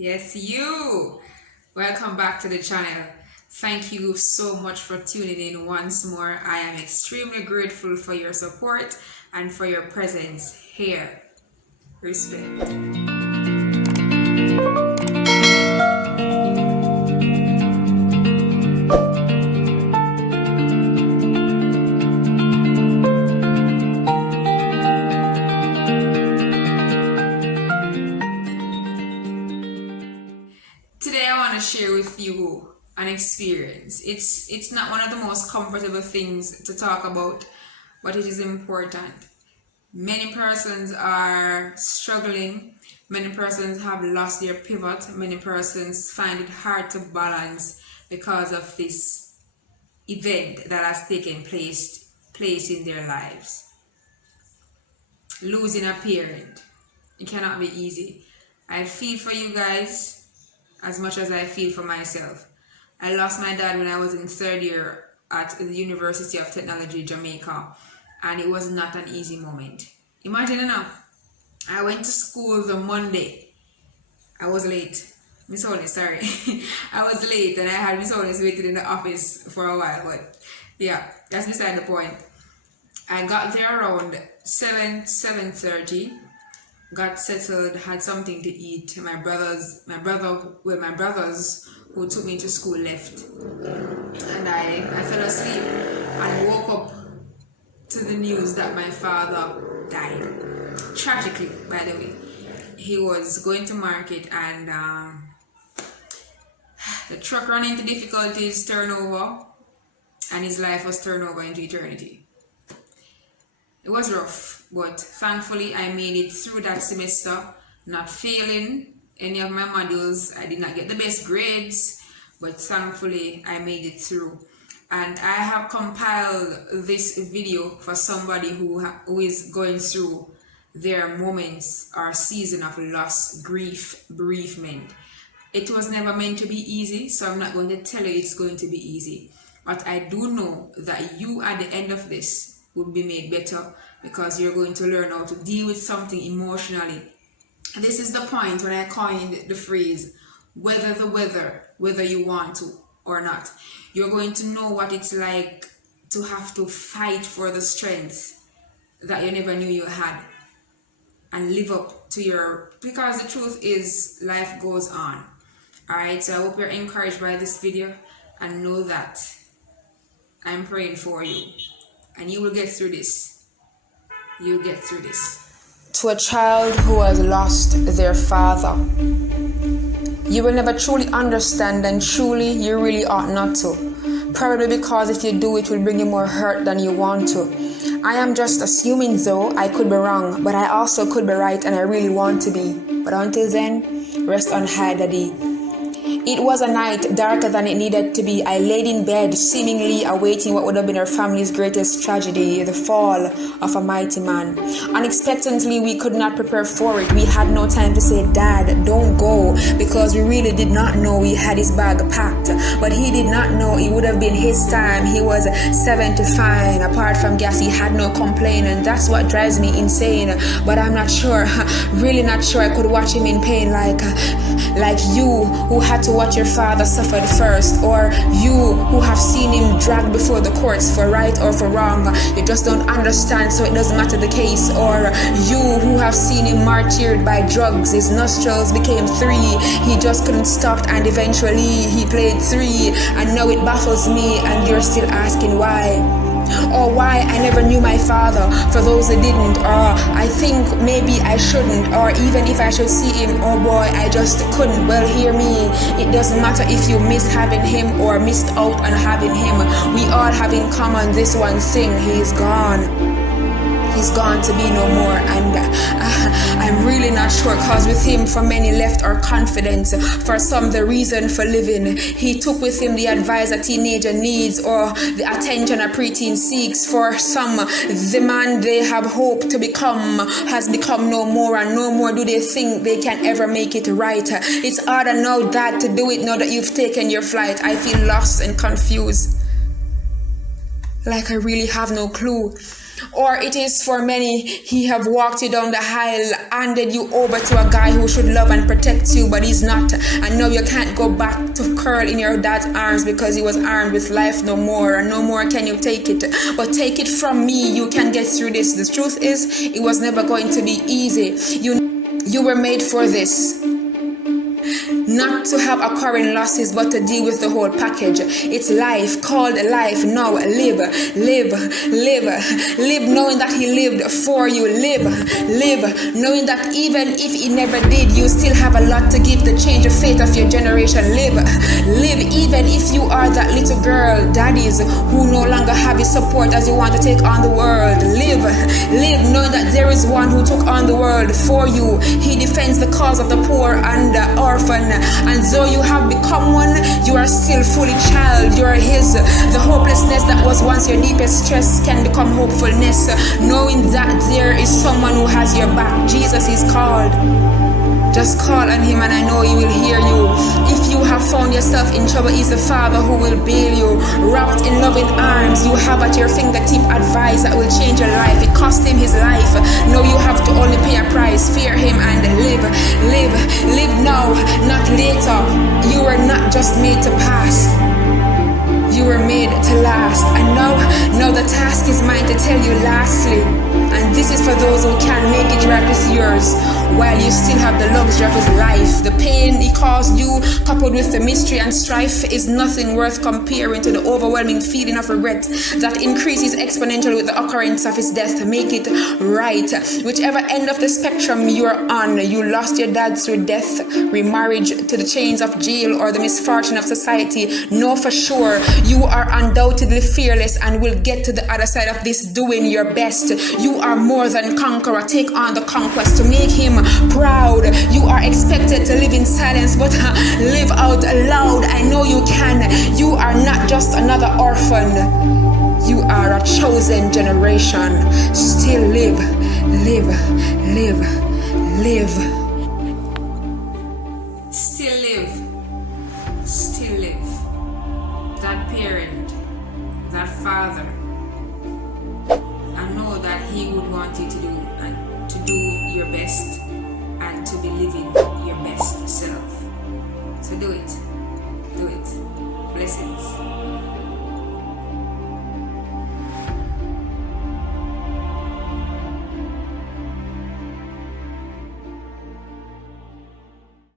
Yes, you. Welcome back to the channel. Thank you so much for tuning in once more. I am extremely grateful for your support and for your presence here. Respect. Today I want to share with you an experience. It's not one of the most comfortable things to talk about, but it is important. Many persons are struggling. Many persons have lost their pivot. Many persons find it hard to balance because of this event that has taken place in their lives. Losing a parent. It cannot be easy. I feel for you guys as much as I feel for myself. I lost my dad when I was in third year at the University of Technology, Jamaica, and it was not an easy moment. Imagine enough. I went to school the Monday. I was late. Miss Hollis, sorry. I was late and I had Miss Hollis waiting in the office for a while, but yeah, that's beside the point. I got there around 7:30. Got settled, had something to eat. My brothers who took me to school left, and I fell asleep and woke up to the news that my father died. Tragically, by the way. He was going to market and the truck ran into difficulties, turned over, and his life was turned over into eternity. It was rough, but thankfully I made it through that semester, not failing any of my modules. I did not get the best grades, but thankfully I made it through. And I have compiled this video for somebody who is going through their moments or season of loss, grief, bereavement. It was never meant to be easy, so I'm not going to tell you it's going to be easy. But I do know that you at the end of this will be made better because you're going to learn how to deal with something emotionally. And this is the point when I coined the phrase, weather the weather, whether you want to or not. You're going to know what it's like to have to fight for the strength that you never knew you had and live up to because the truth is life goes on. Alright, so I hope you're encouraged by this video and know that I'm praying for you. And you will get through this. You'll get through this. To a child who has lost their father, you will never truly understand, and truly you really ought not to. Probably because if you do, it will bring you more hurt than you want to. I am just assuming though, I could be wrong, but I also could be right and I really want to be. But until then, rest on high, Daddy. It was a night darker than it needed to be. I laid in bed, seemingly awaiting what would have been our family's greatest tragedy, the fall of a mighty man. Unexpectedly, we could not prepare for it. We had no time to say, Dad, don't go, because we really did not know we had his bag packed. But he did not know it would have been his time. He was 75. Apart from gas, he had no complaint, and that's what drives me insane. But I'm not sure, really not sure I could watch him in pain like you who had to watch your father suffered first, or you who have seen him dragged before the courts for right or for wrong. You just don't understand, so it doesn't matter the case. Or you who have seen him martyred by drugs. His nostrils became 3. He just couldn't stop, and eventually he played 3. And now it baffles me, and you're still asking why. Or why I never knew my father, for those that didn't. Or I think maybe I shouldn't, or even if I should see him, oh boy, I just couldn't. Well, hear me, it doesn't matter if you missed having him or missed out on having him. We all have in common this one thing: he's gone. He's gone to be no more, and I'm really not sure, cause with him for many left our confidence, for some the reason for living. He took with him the advice a teenager needs, or the attention a preteen seeks. For some, the man they have hoped to become has become no more, and no more do they think they can ever make it right. It's harder now, Dad, to do it now that you've taken your flight. I feel lost and confused, like I really have no clue. Or it is for many, he have walked you down the aisle, handed you over to a guy who should love and protect you, but he's not. And now you can't go back to curl in your dad's arms because he was armed with life no more. And no more can you take it. But take it from me, you can get through this. The truth is, it was never going to be easy. You were made for this. Not to have occurring losses, but to deal with the whole package. It's life, called life. Now live, live, live, live knowing that he lived for you. Live, live, knowing that even if he never did, you still have a lot to give to change the fate of your generation. Live, live, even if you are that little girl, daddies who no longer have his support as you want to take on the world. Live, live, knowing that there is one who took on the world for you. He defends the cause of the poor and the orphan. And though you have become one, you are still fully child. You are his. The hopelessness that was once your deepest stress can become hopefulness, knowing that there is someone who has your back. Jesus is called. Just call on him and I know he will hear you. If you have found yourself in trouble, he's the Father who will bail you. Wrapped in loving arms, you have at your fingertip advice that will change your life. It cost him his life. Now you have to only pay a price. Fear him and live. Live. Live now, not later. You were not just made to pass. You were made to last. And now the task is mine to tell you lastly. And this is for those who can make it right with yours, while you still have the luxury of his life. The pain he caused you, coupled with the mystery and strife, is nothing worth comparing to the overwhelming feeling of regret that increases exponentially with the occurrence of his death. Make it right. Whichever end of the spectrum you are on, you lost your dad through death, remarriage, to the chains of jail, or the misfortune of society. Know for sure you are undoubtedly fearless and will get to the other side of this doing your best. You are more than conqueror. Take on the conquest to make him proud. You are expected to live in silence, but live out loud. I know you can. You are not just another orphan. You are a chosen generation. Still live, live, live, live. Still live. Still live. That parent, that father, I know that he would want you to do and to do your best and to be living your best self. So do it. Do it. Blessings.